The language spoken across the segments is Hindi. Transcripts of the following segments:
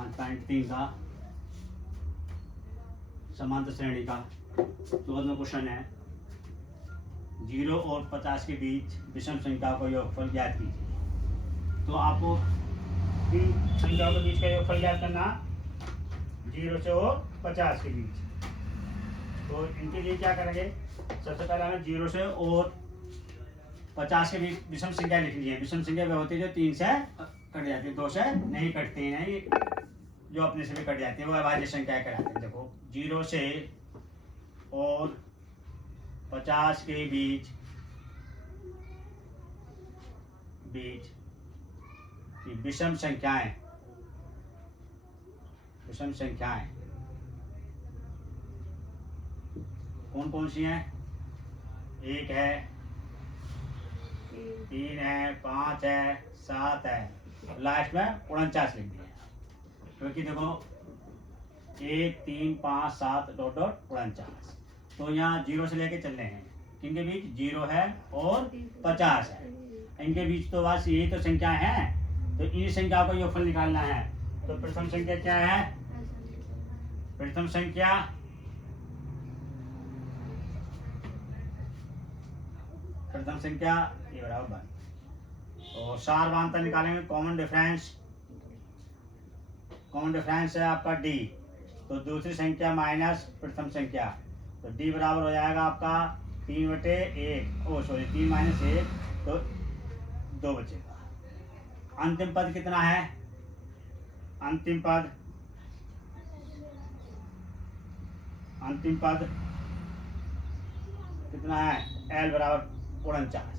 5.3 का समांतर श्रेणी का 14वां क्वेश्चन है 0 और 50 के बीच विषम संख्याओं का योगफल ज्ञात कीजिए। तो आपको इन संख्याओं के बीच का योगफल ज्ञात करना 0 से और 50 के बीच। तो इनके लिए क्या करेंगे, सबसे पहले हमें 0 से और 50 के बीच विषम संख्या लिखनी है। विषम संख्या वह होती है जो 3 से कट जाती है, 2 से नहीं कटती है, नहीं जो अपने से भी कट जाती है वो अभाज्य संख्या कहलाती है। देखो 0 से और 50 के बीच की विषम संख्याएं कौन कौन सी हैं? 1 है, 3 है, 5 है, 7 है, लास्ट में 49 लिख दिया। क्योंकि देखो 1 3 5 7 डॉट डॉट 49। तो यहाँ 0 से लेके चल रहे हैं, इनके बीच 0 है और 50 है, इनके बीच तो बस यही तो संख्या है। तो इन संख्याओं का योगफल निकालना है। तो प्रथम संख्या क्या है? प्रथम संख्या ये बराबर 1। और सारवांतर निकालेंगे। कॉमन डिफरेंस है आपका d। तो दूसरी संख्या माइनस प्रथम संख्या, तो d बराबर हो जाएगा आपका 3/1। 3 माइनस 1 तो 2 बचेगा। अंतिम पद कितना है? अंतिम पद कितना है? l बराबर 49।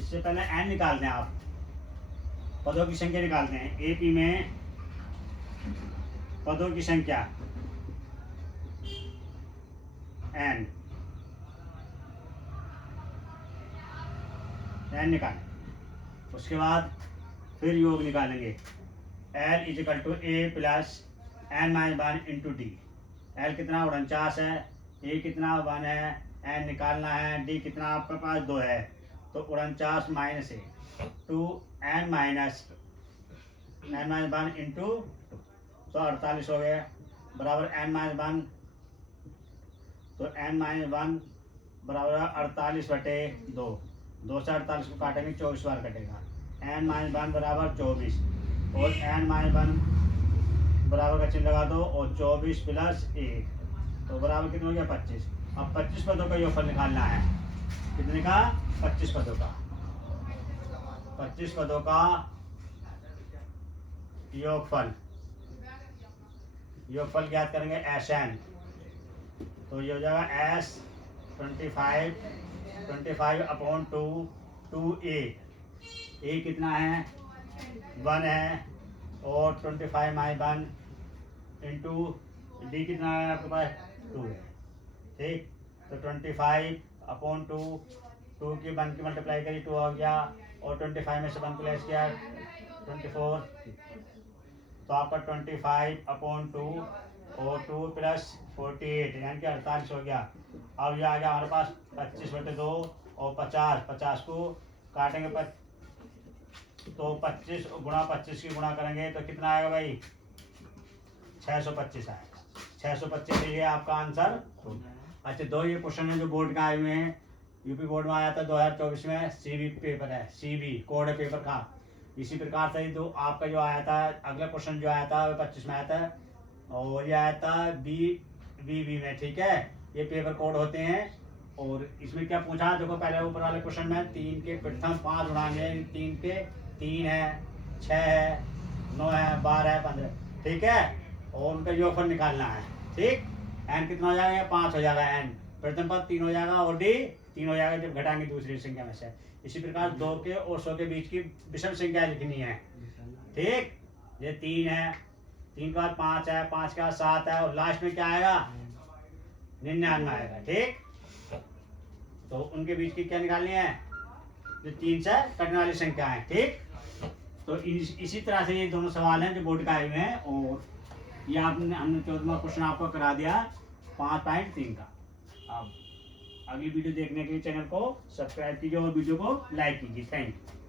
इससे पहले n निकालते हैं, आप पदों की संख्या निकालते हैं। AP में पदों की संख्या n निकालें। उसके बाद फिर योग निकालेंगे। L = A + n-1 × d। L कितना? 49 है, A कितना? 1 है, n निकालना है, d कितना आपके पास? 2 है। तो 49 - 1 2 n - 1 × तो 48 हो गया बराबर n - 1। तो n - 1 बराबर 48/2। 2 से 48 को काटेंगे, 24 बार कटेगा। n - 1 बराबर 24 और n - 1 बराबर का चिन्ह लगा दो और 24 + 1 तो बराबर कितना हो गया? 25। अब 25 पदों का योगफल निकालना है। कितने का? 25 पदों का। 25 पदों का योगफल ज्ञात करेंगे Sn। तो ये हो जाएगा S 25/2 2a। a कितना है? 1 है और 25 - 1 इंटू d कितना है आपके पास? 2 है। ठीक, तो 25/2 2 की 1 की मल्टीप्लाई करी 2 हो गया और 25 में से 1 को लेस किया 24। तो आपका 25/2 और 2 + 48 यानी कि 48 हो गया। अब ये आ गया हमारे पास 25/2 और 50 को काटेंगे तो 25 गुणा 25 की गुणा करेंगे तो कितना आएगा भाई? 625 आएगा। 625 ये आपका आंसर। अच्छा, 2 ये क्वेश्चन है जो बोर्ड का आए हुए हैं। यूपी बोर्ड में आया था 2024 में, सीबी पेपर है, सीबी कोड है पेपर का। इसी प्रकार से तो आपका जो आया था अगला क्वेश्चन जो आया था 25 में आया था और ये आया था बी में। ठीक है, ये पेपर कोड होते हैं। और इसमें क्या पूछा? देखो पहले ऊपर वाले क्वेश्चन में 3 के प्रथम 5 उड़ाएंगे। 3 के 3 है, 6 है, 9 है, 12 है, 15। ठीक है, और उनका योगफल निकालना है। ठीक, n कितना हो जाएगा? 5 हो जाएगा। n प्रथम पद 3 हो जाएगा और d 3 हो जाएगा जब घटाएंगे दूसरी संख्या में से। इसी प्रकार 2 के और 100 के बीच की विषम संख्या लिखनी है। ठीक, ये 3 है, 3 के बाद 5 है, 5 के बाद 7 है और लास्ट में क्या आएगा? 99 आएगा। ठीक, तो उनके बीच की क्या निकालनी है? जो 3 से कटने वाली संख्या है। ठीक, तो इसी तरह से ये दोनों सवाल हैं जो बोर्ड का आए हुए हैं। और ये हमने 14वां क्वेश्चन आपको करा दिया 5.3 का। अब अगली वीडियो देखने के लिए चैनल को सब्सक्राइब कीजिए और वीडियो को लाइक कीजिए। Thank you.